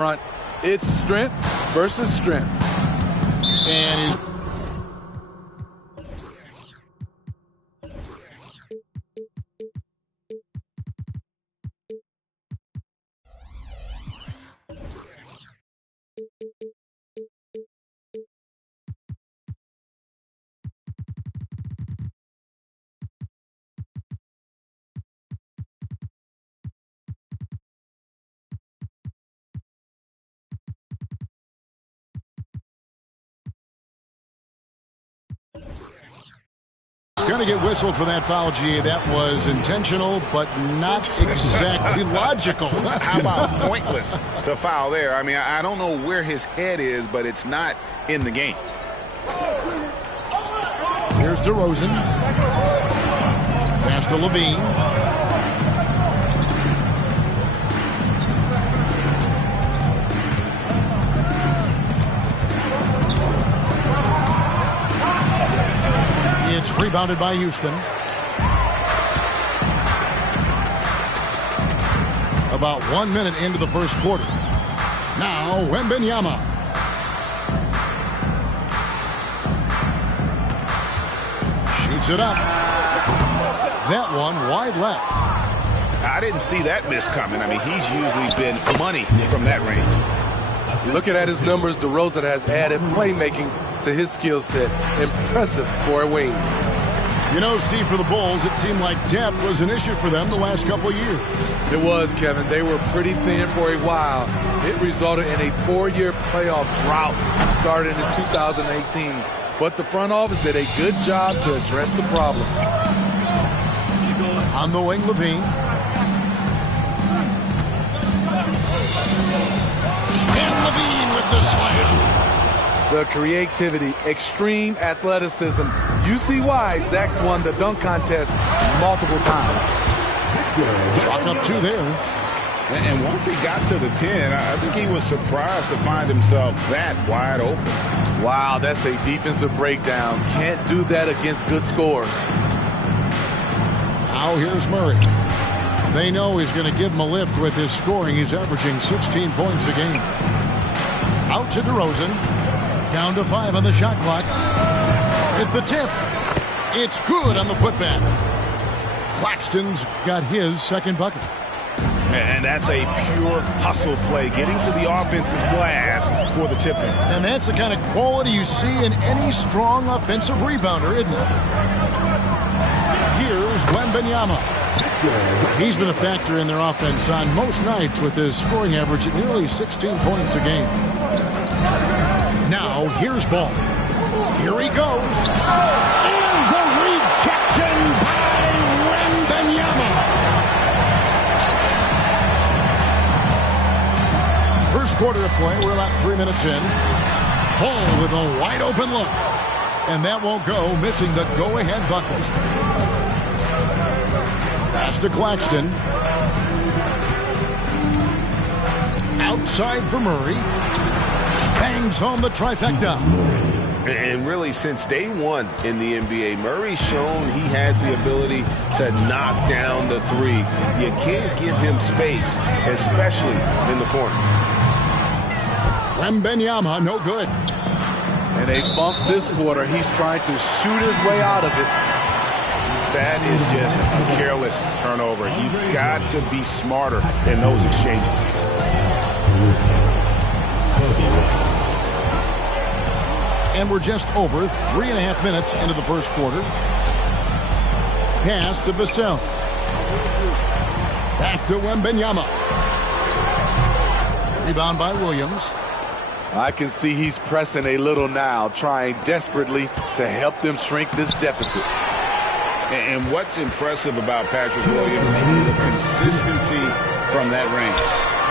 front. It's strength versus strength. And going to get whistled for that foul, G. That was intentional, but not exactly logical. How about pointless to foul there? I mean, I don't know where his head is, but it's not in the game. Here's DeRozan. Pass to Levine. It's rebounded by Houston. About 1 minute into the first quarter. Now, Wembanyama. Shoots it up. That one wide left. I didn't see that miss coming. I mean, he's usually been money from that range. Looking at his numbers, DeRozan has added playmaking to his skill set. Impressive for a wing. You know, Steve, for the Bulls, it seemed like depth was an issue for them the last couple of years. It was, Kevin. They were pretty thin for a while. It resulted in a 4-year playoff drought starting in 2018. But the front office did a good job to address the problem. On the wing, Levine. And Levine with the slam. The creativity, extreme athleticism. You see why Zach's won the dunk contest multiple times. Chalk up 2 there. And once he got to the 10, I think he was surprised to find himself that wide open. Wow, that's a defensive breakdown. Can't do that against good scores. Now here's Murray. They know he's going to give him a lift with his scoring. He's averaging 16 points a game. Out to DeRozan. Down to 5 on the shot clock. At the tip. It's good on the putback. Claxton's got his second bucket. And that's a pure hustle play, getting to the offensive glass for the tip-in. And that's the kind of quality you see in any strong offensive rebounder, isn't it? Here's Wembanyama. He's been a factor in their offense on most nights with his scoring average at nearly 16 points a game. Now, here's Ball. Here he goes. And the rejection by Wembanyama. First quarter of play, we're about 3 minutes in. Ball with a wide open look. And that won't go, missing the go-ahead bucket. Pass to Claxton. Outside for Murray. Bangs home the trifecta. And really, since day one in the NBA, Murray's shown he has the ability to knock down the 3. You can't give him space, especially in the corner. Wembanyama, no good. And they bumped this quarter. He's trying to shoot his way out of it. That is just a careless turnover. You've got to be smarter in those exchanges. And we're just over 3.5 minutes into the first quarter. Pass to Vassell. Back to Wembanyama. Rebound by Williams. I can see he's pressing a little now, trying desperately to help them shrink this deficit. And what's impressive about Patrick Williams, the consistency from that range.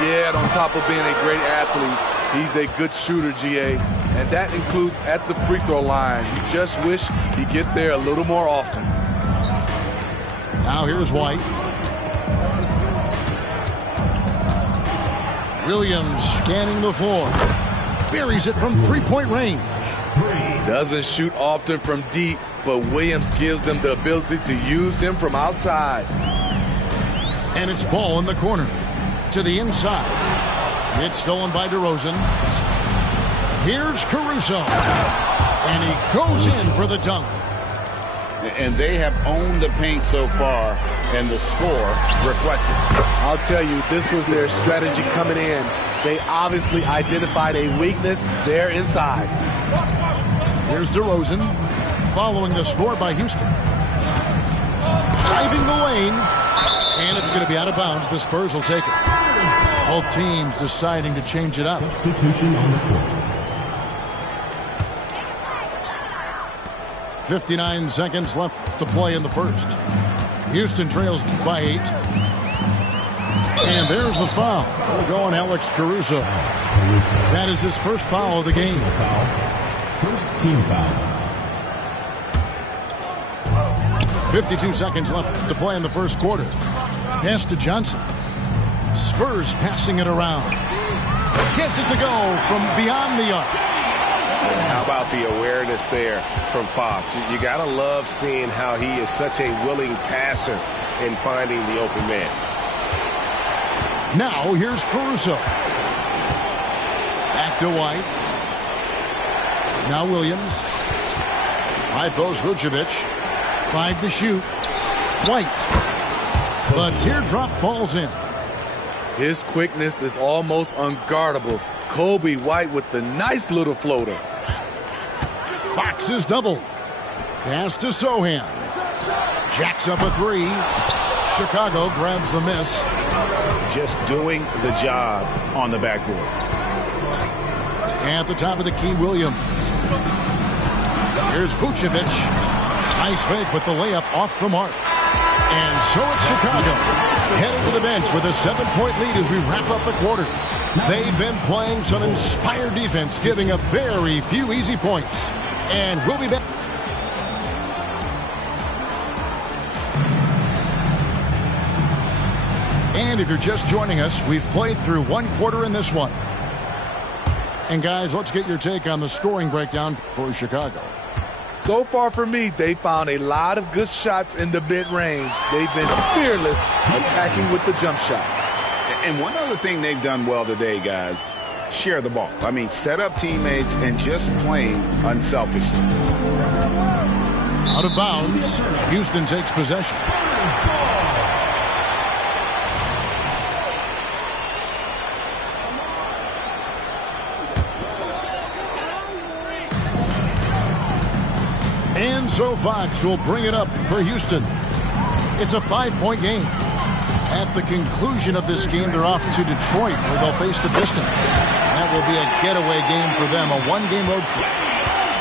Yeah, on top of being a great athlete, he's a good shooter, GA. And that includes at the free throw line. You just wish he'd get there a little more often. Now here's White. Williams scanning the floor. Buries it from three-point range. Doesn't shoot often from deep, but Williams gives them the ability to use him from outside. And it's Ball in the corner. To the inside. It's stolen by DeRozan. Here's Caruso. And he goes in for the dunk. And they have owned the paint so far, and the score reflects it. I'll tell you, this was their strategy coming in. They obviously identified a weakness there inside. Here's DeRozan, following the score by Houston. Driving the lane, and it's going to be out of bounds. The Spurs will take it. Both teams deciding to change it up. Substitution on the court. 59 seconds left to play in the first. Houston trails by 8. And there's the foul. We'll go on Alex Caruso. That is his first foul of the game. First team foul. 52 seconds left to play in the first quarter. Pass to Johnson. Spurs passing it around. Gets it to go from beyond the arc. How about the awareness there from Fox? You got to love seeing how he is such a willing passer in finding the open man. Now here's Caruso. Back to White. Now Williams. High post Vucevic. 5 to shoot. White. The teardrop falls in. His quickness is almost unguardable. Kobe White with the nice little floater. Fox is doubled. Pass to Sohan. Jacks up a 3. Chicago grabs the miss. Just doing the job on the backboard. At the top of the key, Williams. Here's Vucevic. Nice fake, but the layup off the mark. And so it's Chicago. Heading to the bench with a 7-point lead as we wrap up the quarter. They've been playing some inspired defense, giving up very few easy points. And we'll be back. And if you're just joining us, we've played through one quarter in this one. And guys, let's get your take on the scoring breakdown for Chicago. So far for me, they found a lot of good shots in the mid-range. They've been fearless attacking with the jump shot. And one other thing they've done well today, guys, share the ball. I mean, set up teammates and just playing unselfishly. Out of bounds, Houston takes possession. And so Fox will bring it up for Houston. It's a 5-point game. At the conclusion of this game, they're off to Detroit, where they'll face the Pistons. That will be a getaway game for them, a one-game road trip.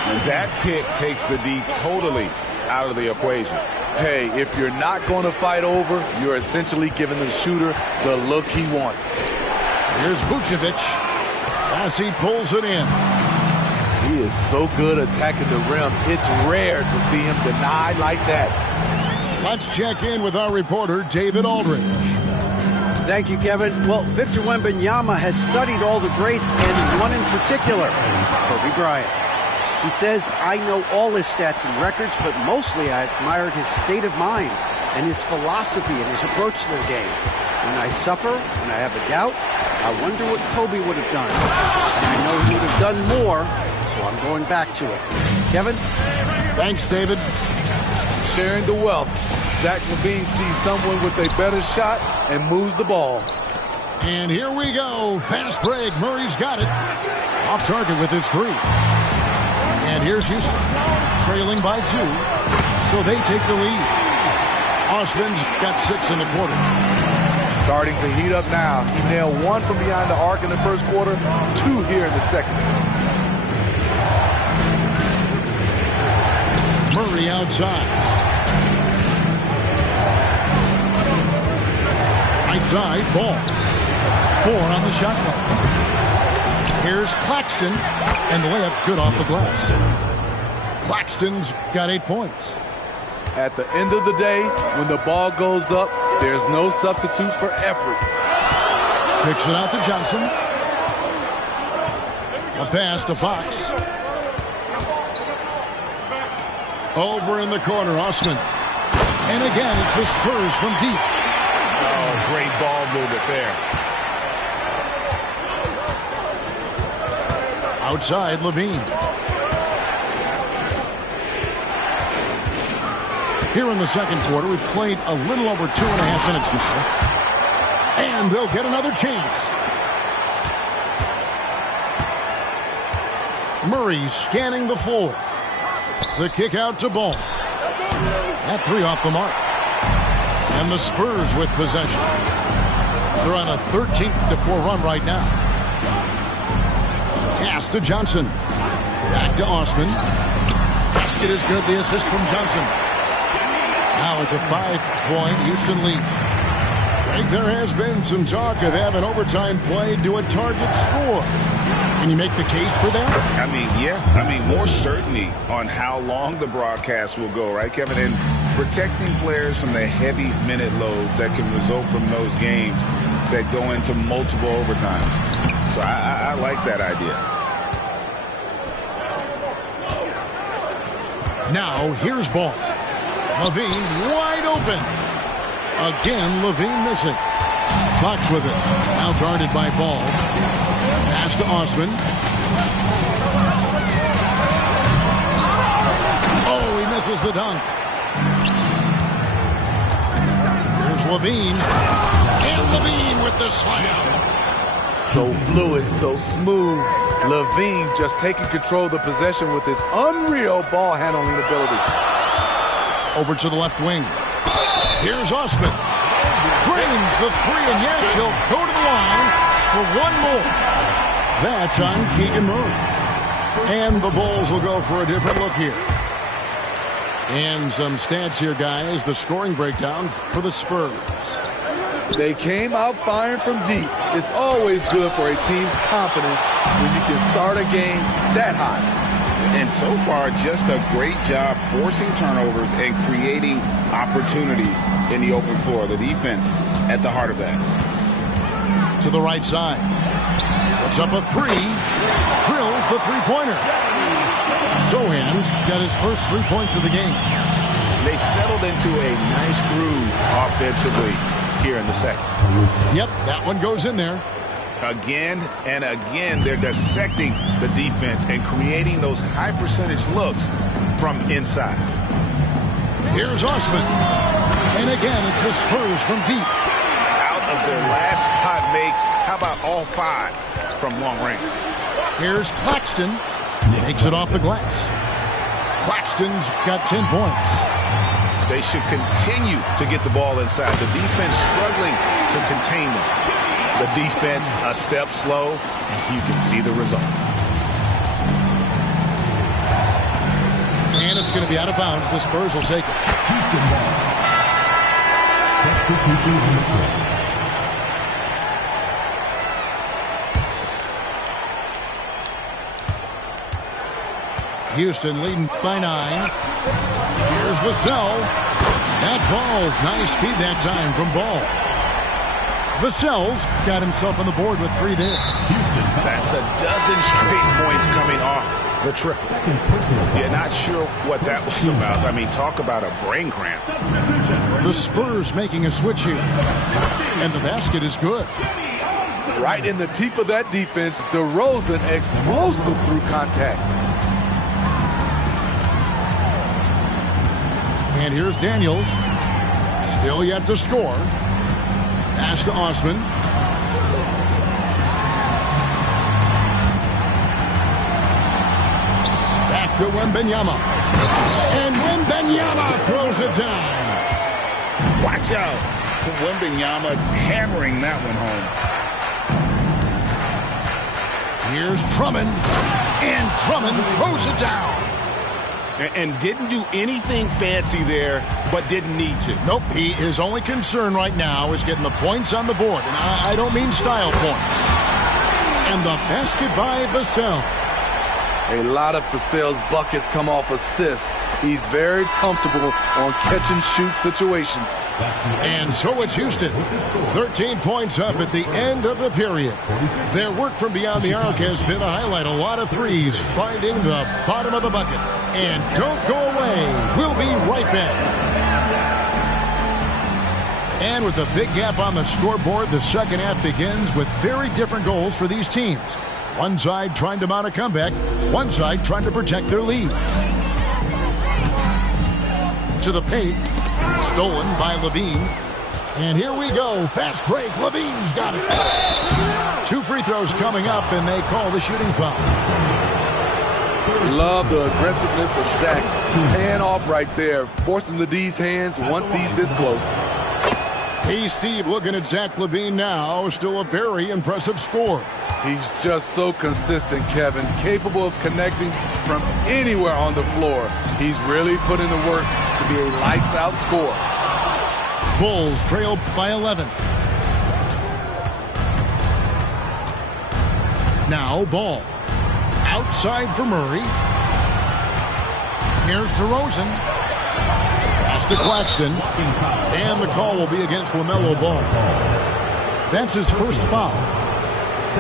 And that pick takes the D totally out of the equation. Hey, if you're not going to fight over, you're essentially giving the shooter the look he wants. Here's Vucevic as he pulls it in. He is so good attacking the rim. It's rare to see him denied like that. Let's check in with our reporter, David Aldridge. Thank you, Kevin. Well, Victor Wembanyama has studied all the greats and one in particular, Kobe Bryant. He says, I know all his stats and records, but mostly I admired his state of mind and his philosophy and his approach to the game. When I suffer, when I have a doubt, I wonder what Kobe would have done. And I know he would have done more, so I'm going back to it. Kevin? Thanks, David. Sharing the wealth. Zach LaVine sees someone with a better shot and moves the ball. And here we go. Fast break. Murray's got it. Off target with his 3. And here's Houston, trailing by 2. So they take the lead. Osman's got 6 in the quarter. Starting to heat up now. He nailed 1 from behind the arc in the first quarter, 2 here in the second. Murray outside. Right side, ball. 4 on the shot clock. Here's Claxton, and the layup's good off the glass. Claxton's got 8 points. At the end of the day, when the ball goes up, there's no substitute for effort. Kicks it out to Johnson. A pass to Fox. Over in the corner, Osman. And again, it's the Spurs from deep. Oh, great ball movement there. Outside, Levine. Here in the second quarter, we've played a little over 2.5 minutes now. And they'll get another chance. Murray scanning the floor. The kick out to Ball. That three off the mark. And the Spurs with possession. They're on a 13-4 run right now. Pass to Johnson. Back to Osman. Basket is good. The assist from Johnson. Now it's a 5-point Houston lead. Greg, there has been some talk of having overtime played to a target score. Can you make the case for that? I mean, yeah. I mean, more certainty on how long the broadcast will go, right, Kevin? And protecting players from the heavy minute loads that can result from those games that go into multiple overtimes. So I like that idea. Now, here's Ball. Levine wide open. Again, Levine missing. Fox with it. Now guarded by Ball. Pass to Osman. Oh, he misses the dunk. Here's Levine. And Levine with the slam. So fluid, so smooth. Levine just taking control of the possession with his unreal ball handling ability. Over to the left wing. Here's Osman. Drains the three, and yes, he'll go to the line for one more. That's on Keegan Murray. And the Bulls will go for a different look here. And some stats here, guys. The scoring breakdown for the Spurs. They came out firing from deep. It's always good for a team's confidence when you can start a game that hot. And so far, just a great job forcing turnovers and creating opportunities in the open floor. The defense at the heart of that. To the right side. Puts up a three. Drills the three-pointer. Sohan's got his first 3 points of the game. They've settled into a nice groove offensively here in the second. Yep, that one goes in there. Again and again, they're dissecting the defense and creating those high percentage looks from inside. Here's Osman. And again, it's the Spurs from deep. Out of their last 5 makes, how about all 5 from long range? Here's Claxton. Makes it off the glass. Claxton's got 10 points. They should continue to get the ball inside. The defense struggling to contain them. The defense a step slow, and you can see the result. And it's going to be out of bounds. The Spurs will take it. Houston ball. Substitution on the court. Houston leading by 9. Here's Vassell. That falls. Nice feed that time from Ball. Vassell's got himself on the board with 3 there. Houston. That's a dozen straight points coming off the triple. Yeah, not sure what that was about. I mean, talk about a brain cramp. The Spurs making a switch here. And the basket is good. Right in the teeth of that defense, DeRozan explosive through contact. And here's Daniels. Still yet to score. Pass to Osman. Back to Wembanyama. And Wembanyama throws it down. Watch out. Wembanyama hammering that one home. Here's Drummond. And Drummond throws it down. And didn't do anything fancy there, but didn't need to. Nope, his only concern right now is getting the points on the board. And I don't mean style points. And the basket by Vassell. A lot of Vassell's buckets come off assists. He's very comfortable on catch-and-shoot situations. And so it's Houston. 13 points up at the end of the period. Their work from beyond the arc has been a highlight. A lot of threes finding the bottom of the bucket. And don't go away. We'll be right back. And with a big gap on the scoreboard, the second half begins with very different goals for these teams. One side trying to mount a comeback. One side trying to protect their lead. To the paint. Stolen by Levine. And here we go. Fast break. Levine's got it. 2 free throws coming up, and they call the shooting foul. Love the aggressiveness of Zach. Hand off right there, forcing the D's hands once he's this close. Hey, Steve, looking at Zach LaVine now. Still a very impressive score. He's just so consistent, Kevin. Capable of connecting from anywhere on the floor. He's really put in the work to be a lights-out scorer. Bulls trail by 11. Now Ball. Outside for Murray. Here's DeRozan. Pass to Claxton. And the call will be against LaMelo Ball. That's his first foul.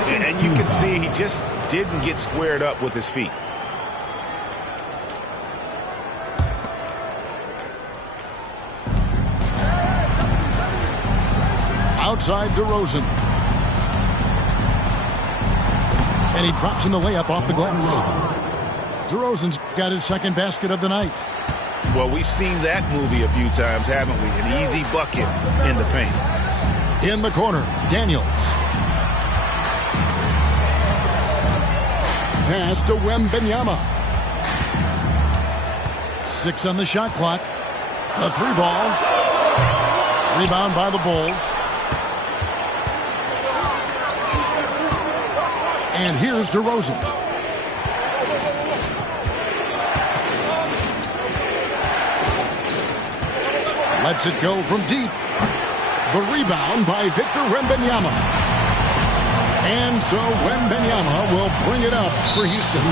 And you can see he just didn't get squared up with his feet. Outside DeRozan. And he drops in the layup off the glass. DeRozan's got his second basket of the night. Well, we've seen that movie a few times, haven't we? An easy bucket in the paint. In the corner, Daniels. Pass to Wembanyama. 6 on the shot clock. A 3-ball. Rebound by the Bulls. And here's DeRozan. Lets it go from deep. The rebound by Victor Wembanyama. And so Wembanyama will bring it up for Houston.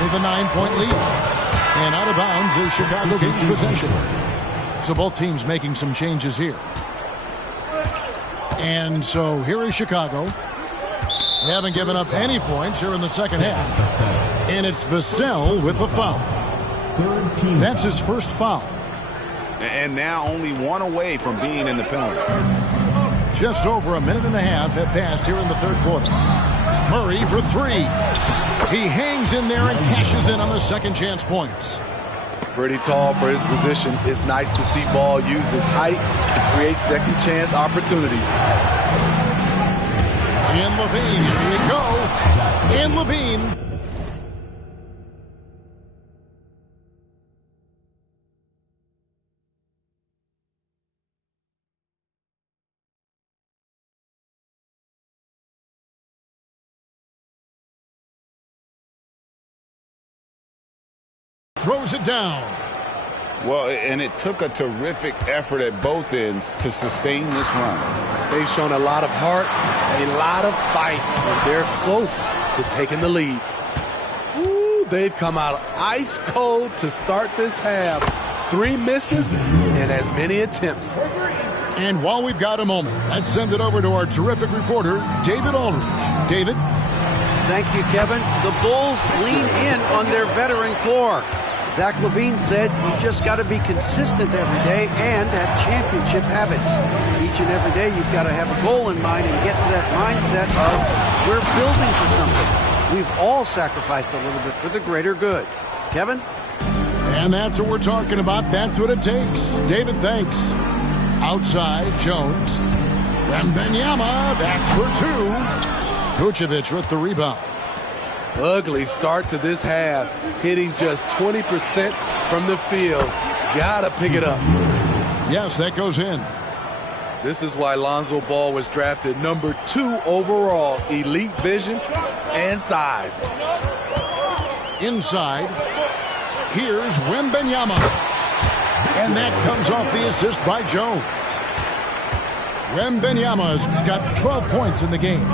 With a 9-point lead. And out of bounds is Chicago gains possession. So both teams making some changes here. And so here is Chicago. They haven't given up any points here in the second half. And it's Vassell with the foul. That's his first foul. And now only one away from being in the penalty. Just over a minute and a half have passed here in the third quarter. Murray for 3. He hangs in there and cashes in on the second chance points. Pretty tall for his position. It's nice to see Ball use his height to create second chance opportunities. And Levine, here we go. And Levine. Throws it down. Well, and it took a terrific effort at both ends to sustain this run. They've shown a lot of heart, a lot of fight, and they're close to taking the lead. Ooh, they've come out ice cold to start this half. 3 misses and as many attempts. And while we've got a moment, let's send it over to our terrific reporter, David Aldridge. David? Thank you, Kevin. The Bulls lean in on their veteran core. Zach LaVine said you just got to be consistent every day and have championship habits. Each and every day you've got to have a goal in mind and get to that mindset of we're building for something. We've all sacrificed a little bit for the greater good. Kevin? And that's what we're talking about. That's what it takes. David, thanks. Outside, Jones. Wembanyama, that's for 2. Vucevic with the rebound. Ugly start to this half, hitting just 20% from the field. Gotta pick it up. Yes, that goes in. This is why Lonzo Ball was drafted number 2 overall. Elite vision and size. Inside, here's Wembanyama. And that comes off the assist by Jones. Wembanyama's got 12 points in the game.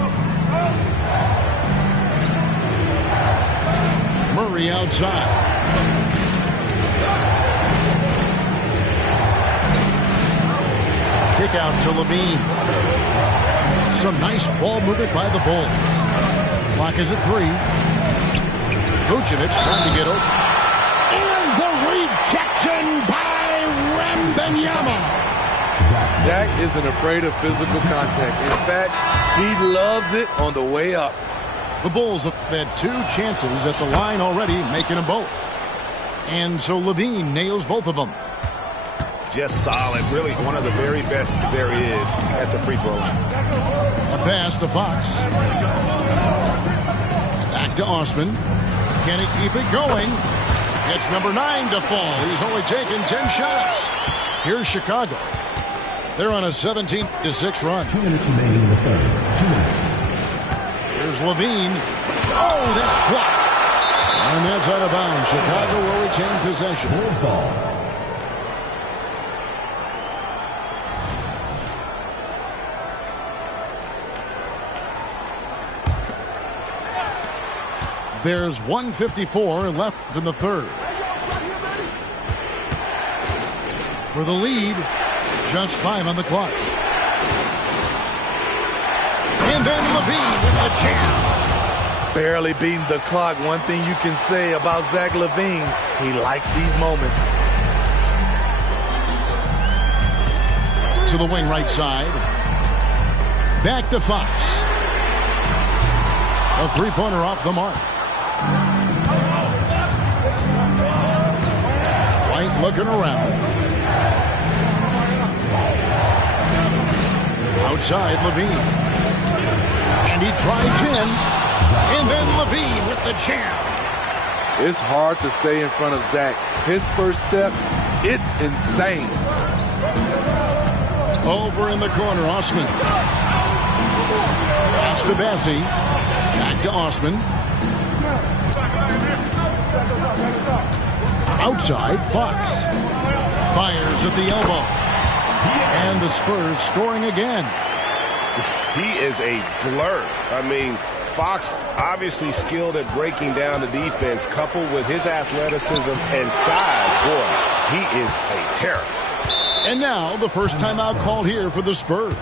Murray outside. Kick out to Levine. Some nice ball movement by the Bulls. Clock is at 3. Vucevic trying to get open. And the rejection by Wembanyama. Zach isn't afraid of physical contact. In fact, he loves it on the way up. The Bulls have had 2 chances at the line already, making them both. And so Levine nails both of them. Just solid. Really one of the very best there is at the free throw line. A pass to Fox. Back to Osman. Can he keep it going? It's number 9 to fall. He's only taken 10 shots. Here's Chicago. They're on a 17-6 run. 2 minutes remaining in the third. 2 minutes. Here's Levine. Oh, that's blocked. And that's out of bounds. Chicago will retain possession. Bulls ball. There's 1:54 left in the third. For the lead, just 5 on the clock. And then Levine with the jam. Barely beating the clock. One thing you can say about Zach LaVine, he likes these moments. To the wing right side. Back to Fox. A 3-pointer off the mark. White looking around. Outside Levine. And he drives in. And then Levine with the jam. It's hard to stay in front of Zach. His first step, it's insane. Over in the corner, Osman. Pass to Bassi. Back to Osman. Outside, Fox. Fires at the elbow. And the Spurs scoring again. He is a blur. I mean, Fox obviously skilled at breaking down the defense, coupled with his athleticism and size. Boy, he is a terror. And now the first timeout called here for the Spurs.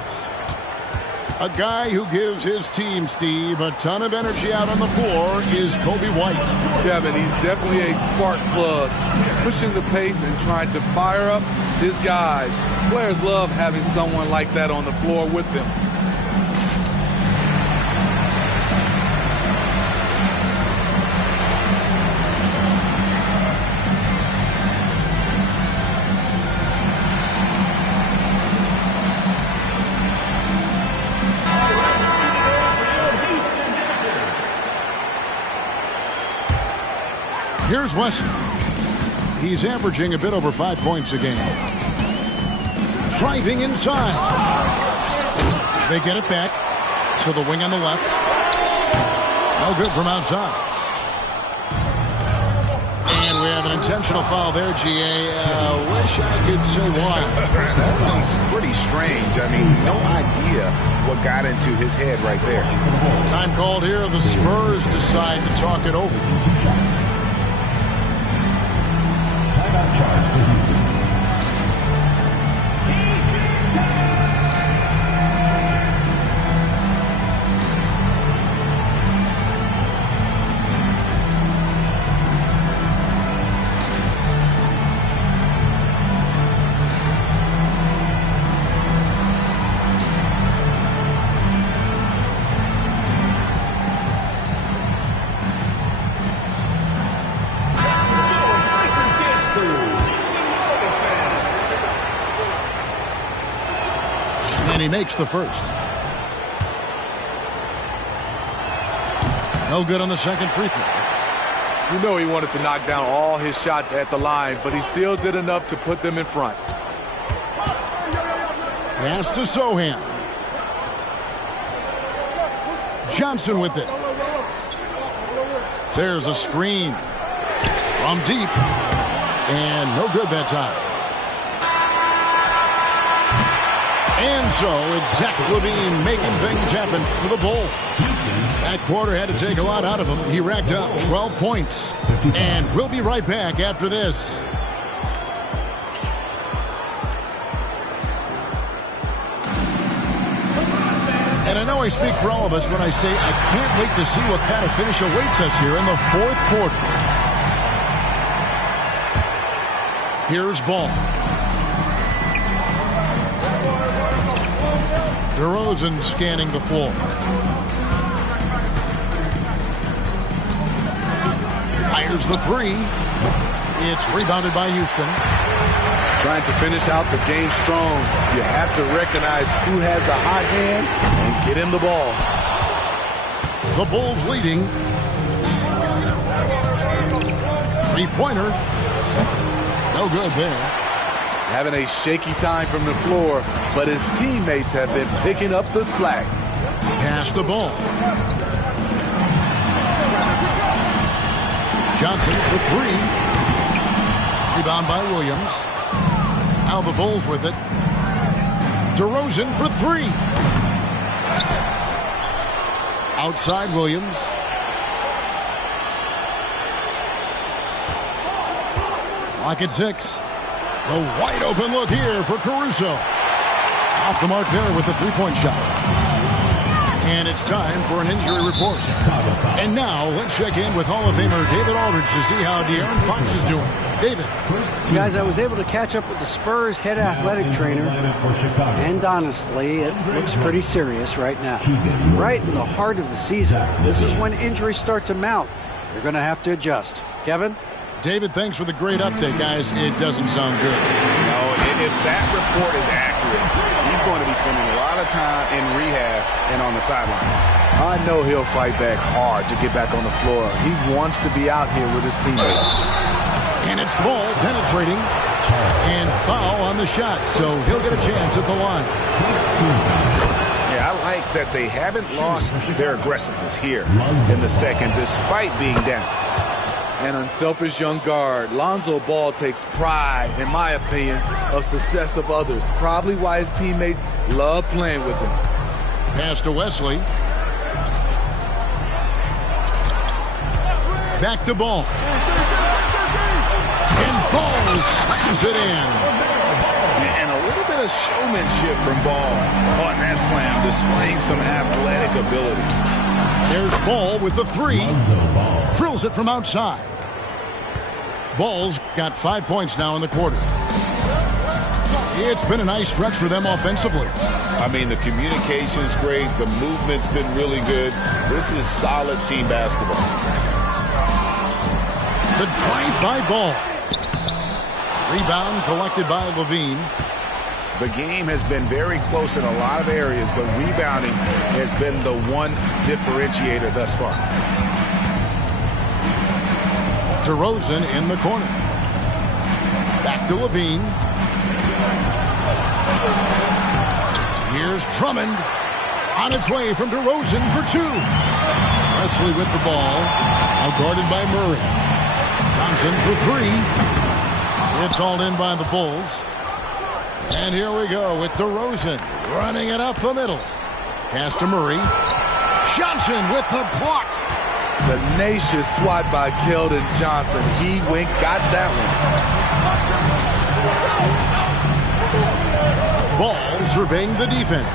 A guy who gives his team, Steve, a ton of energy out on the floor is Kobe White. Kevin, he's definitely a spark plug, pushing the pace and trying to fire up his guys. Players love having someone like that on the floor with them. Here's Wesson. He's averaging a bit over 5 points a game. Driving inside. They get it back to the wing on the left. No good from outside. And we have an intentional foul there, GA. Wish I could say why. That one's pretty strange. I mean, no idea what got into his head right there. Time called here. The Spurs decide to talk it over. 2 shots. Timeout charge to Houston. And he makes the first. No good on the second free throw. You know he wanted to knock down all his shots at the line, but he still did enough to put them in front. Pass to Sohan. Johnson with it. There's a screen from deep. And no good that time. And so it's Zach LaVine making things happen for the Bulls. That quarter had to take a lot out of him. He racked up 12 points. And we'll be right back after this. And I know I speak for all of us when I say I can't wait to see what kind of finish awaits us here in the fourth quarter. Here's Ball. DeRozan scanning the floor. Fires the three. It's rebounded by Houston. Trying to finish out the game strong, you have to recognize who has the hot hand and get him the ball. The Bulls leading. Three-pointer. No good there. Having a shaky time from the floor, but his teammates have been picking up the slack. Pass the ball. Johnson for three. Rebound by Williams. Now the Bulls with it. DeRozan for three. Outside Williams. Lock at 6. The wide open look here for Caruso. Off the mark there with the three-point shot. And it's time for an injury report. And now let's check in with Hall of Famer David Aldridge to see how De'Aaron Fox is doing. David. Guys, I was able to catch up with the Spurs head athletic trainer, and honestly, it looks pretty serious right now. Right in the heart of the season. This is when injuries start to mount. They're going to have to adjust. Kevin? David, thanks for the great update, guys. It doesn't sound good. No, if that report is accurate, he's going to be spending a lot of time in rehab and on the sideline. I know he'll fight back hard to get back on the floor. He wants to be out here with his teammates. And it's Ball penetrating. And foul on the shot, so he'll get a chance at the line. Yeah, I like that they haven't lost their aggressiveness here in the second, despite being down. An unselfish young guard. Lonzo Ball takes pride, in my opinion, of success of others. Probably why his teammates love playing with him. Pass to Wesley. Back to Ball. And Ball slams it in. And a little bit of showmanship from Ball on that slam, displaying some athletic ability. There's Ball with the three. Drills it from outside. Ball's got 5 points now in the quarter. It's been a nice stretch for them offensively. I mean, the communication's great. The movement's been really good. This is solid team basketball. The drive by Ball. Rebound collected by Levine. The game has been very close in a lot of areas, but rebounding has been the one differentiator thus far. DeRozan in the corner. Back to Levine. Here's Drummond. On its way from DeRozan for two. Wesley with the ball. Now guarded by Murray. Johnson for three. It's hauled in by the Bulls. And here we go with DeRozan running it up the middle. Pass to Murray. Johnson with the block. Tenacious swat by Keldon Johnson. He got that one. Ball surveying the defense.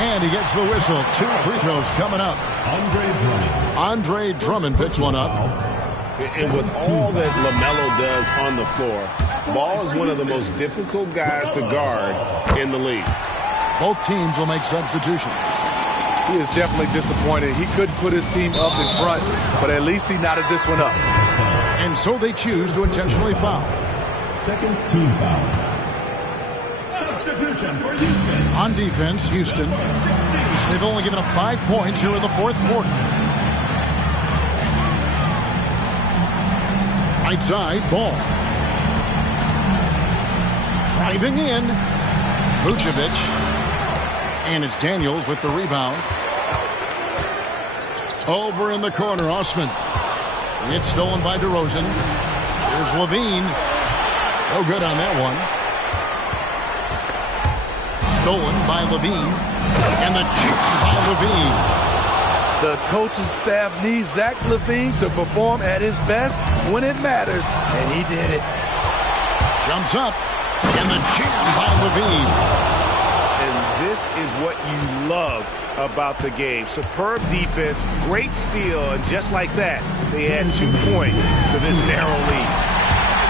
And he gets the whistle. 2 free throws coming up. Andre Drummond picks one up. And with all that LaMelo does on the floor, Ball is one of the most difficult guys to guard in the league. Both teams will make substitutions. He is definitely disappointed. He couldn't put his team up in front, but at least he knotted this one up. And so they choose to intentionally foul. Second team foul. Substitution for Houston. On defense, Houston. They've only given up 5 points here in the fourth quarter. Right side, Ball. Driving in. Vucevic. And it's Daniels with the rebound. Over in the corner, Osman. It's stolen by DeRozan. Here's Levine. No good on that one. Stolen by Levine. And the chip by Levine. The coaching staff needs Zach LaVine to perform at his best when it matters, and he did it. Jumps up, and the jam by LaVine. And this is what you love about the game. Superb defense, great steal, and just like that, they add 2 points to this narrow lead.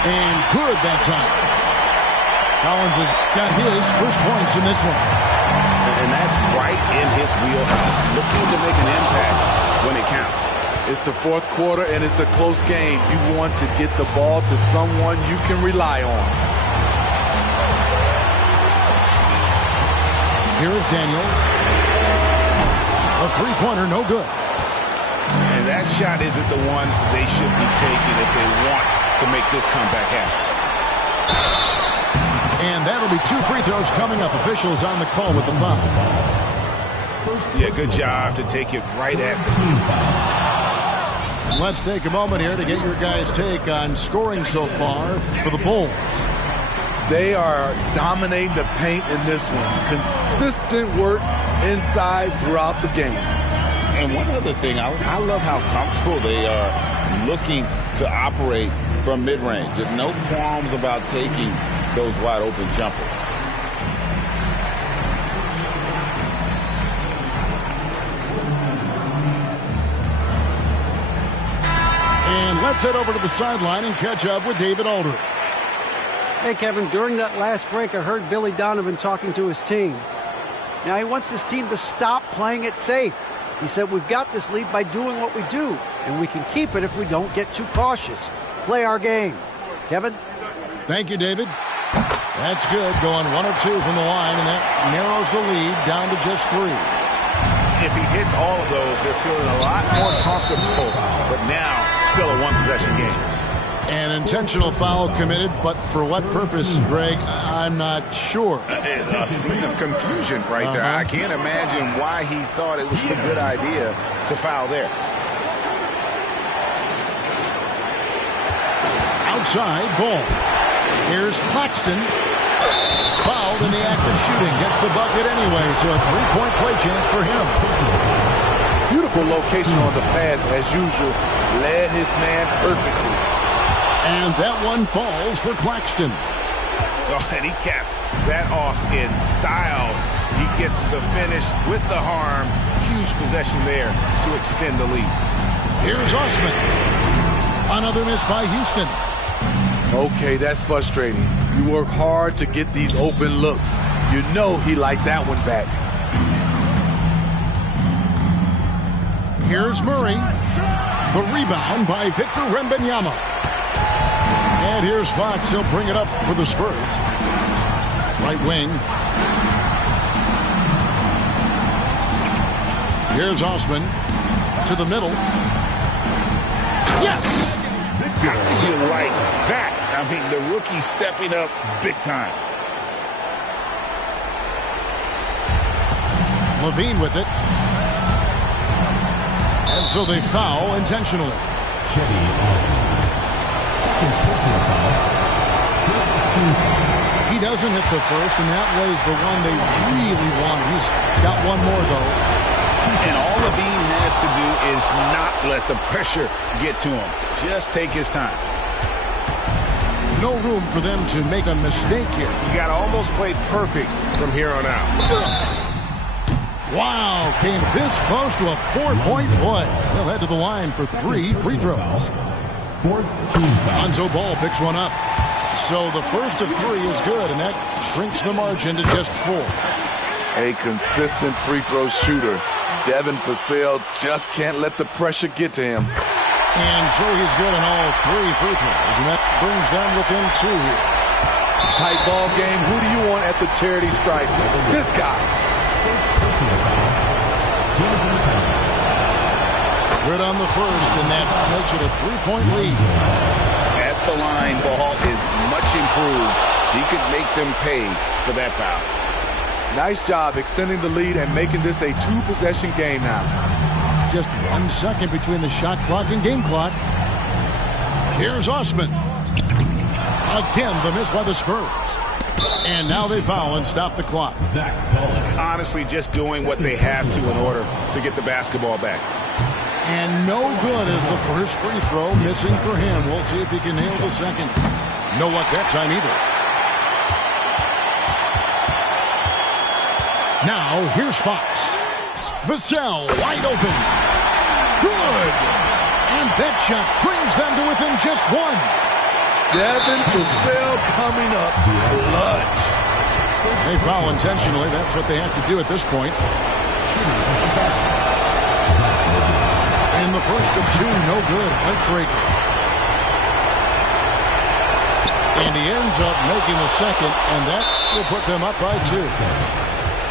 And good that time. Collins has got his first points in this one. And that's right in his wheelhouse. Looking to make an impact when it counts. It's the fourth quarter, and it's a close game. You want to get the ball to someone you can rely on. Here's Daniels. A three-pointer, no good. And that shot isn't the one they should be taking if they want to make this comeback happen. And that'll be 2 free throws coming up. Officials on the call with the foul. Yeah, good job to take it right at the Let's take a moment here to get your guys' take on scoring so far for the Bulls. They are dominating the paint in this one. Consistent work inside throughout the game. And one other thing, I love how comfortable they are looking to operate from mid-range. There's no qualms about taking those wide-open jumpers. And let's head over to the sideline and catch up with David Aldridge. Hey, Kevin, during that last break, I heard Billy Donovan talking to his team. Now, he wants his team to stop playing it safe. He said, we've got this lead by doing what we do, and we can keep it if we don't get too cautious. Play our game. Kevin? Thank you, David. That's good. Going 1 or 2 from the line, and that narrows the lead down to just 3. If he hits all of those, they're feeling a lot more comfortable. But now, still a one-possession game. An intentional foul committed, but for what purpose, Greg, I'm not sure. A scene of confusion right there. I can't imagine why he thought it was a good idea to foul there. Outside, ball. Here's Claxton. Fouled in the act of shooting. Gets the bucket anyway, so a 3-point play chance for him. Beautiful location on the pass, as usual. Led his man perfectly. And that one falls for Claxton. Oh, and he caps that off in style. He gets the finish with the harm. Huge possession there to extend the lead. Here's Osman. Another miss by Houston. Okay, that's frustrating. You work hard to get these open looks. You know he liked that one back. Here's Murray. The rebound by Victor Wembanyama. And here's Fox. He'll bring it up for the Spurs. Right wing. Here's Osman to the middle. Yes! How do you like that? I mean, the rookie stepping up big time. Levine with it. And so they foul intentionally. He doesn't hit the first, and that was the one they really want. He's got one more, though. And all Levine has to do is not let the pressure get to him. Just take his time. No room for them to make a mistake here. You got to almost play perfect from here on out. Wow, came this close to a 4-point play. He'll head to the line for 3 free throws. Lonzo Ball picks one up. So the first of 3 is good, and that shrinks the margin to just 4. A consistent free throw shooter. Devin Vassell just can't let the pressure get to him. And so he's good on all 3 free throws, and that brings them within 2 here. Tight ball game. Who do you want at the charity stripe? This guy. Good on the first, and that makes it a 3-point lead. At the line, Ball is much improved. He could make them pay for that foul. Nice job extending the lead and making this a 2-possession game now. Just 1 second between the shot clock and game clock. Here's Osman. Again, the miss by the Spurs. And now they foul and stop the clock. Honestly, just doing what they have to in order to get the basketball back. And no good as the first free throw missing for him. We'll see if he can nail the second. No luck that time either. Now, here's Fox. Vassell wide open. Good! And that shot brings them to within just 1. Devin Vassell coming up clutch. They foul intentionally. That's what they have to do at this point. In the first of two, no good. Heartbreaker. And he ends up making the second, and that will put them up by 2.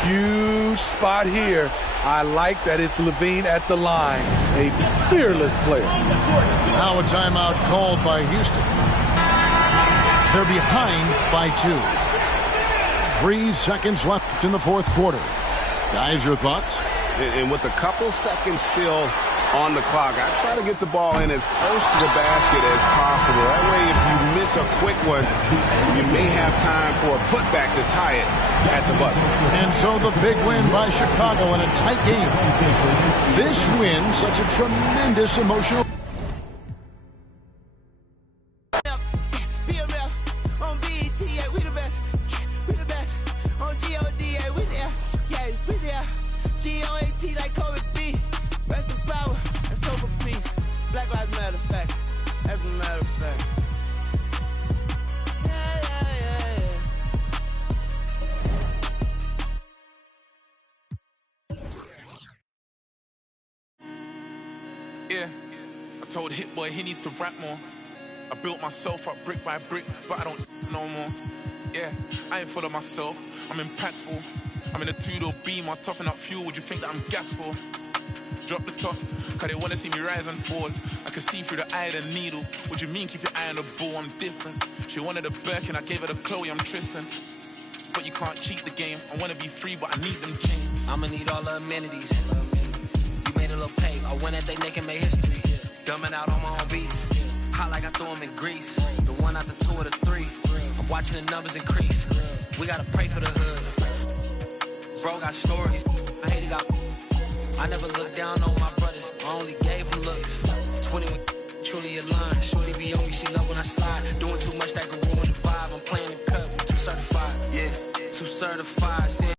Huge spot here. I like that it's Levine at the line. A fearless player. Now a timeout called by Houston. They're behind by 2. 3 seconds left in the fourth quarter. Guys, your thoughts? And with a couple seconds still on the clock, I try to get the ball in as close to the basket as possible. That way, if you miss a quick one, you may have time for a putback to tie it at the buzzer. And so the big win by Chicago in a tight game. This win, such a tremendous emotional. Yeah, I told Hit Boy he needs to rap more. I built myself up brick by brick, but I don't no more. Yeah, I ain't full of myself, I'm impactful. I'm in a two-door beam, I'm topping up fuel, would you think that I'm gas for? Drop the top, cause they wanna see me rise and fall. I can see through the eye of the needle. What you mean keep your eye on the ball, I'm different. She wanted a Birkin, I gave her the Chloe, I'm Tristan. But you can't cheat the game, I wanna be free, but I need them chains. I'ma need all the amenities. You made a little pay, I went at they neck and made history. Dumbing out on my own beats. Hot like I threw them in grease. The 1 out the 2 or the 3. I'm watching the numbers increase. We gotta pray for the hood. Bro got stories. I hate it got. I never looked down on my brothers. I only gave them looks. 20 truly aligned. Shorty be on me, she love when I slide. Doing too much that can ruin the vibe. I'm playing the cut, I'm too certified. Yeah, too certified. Saying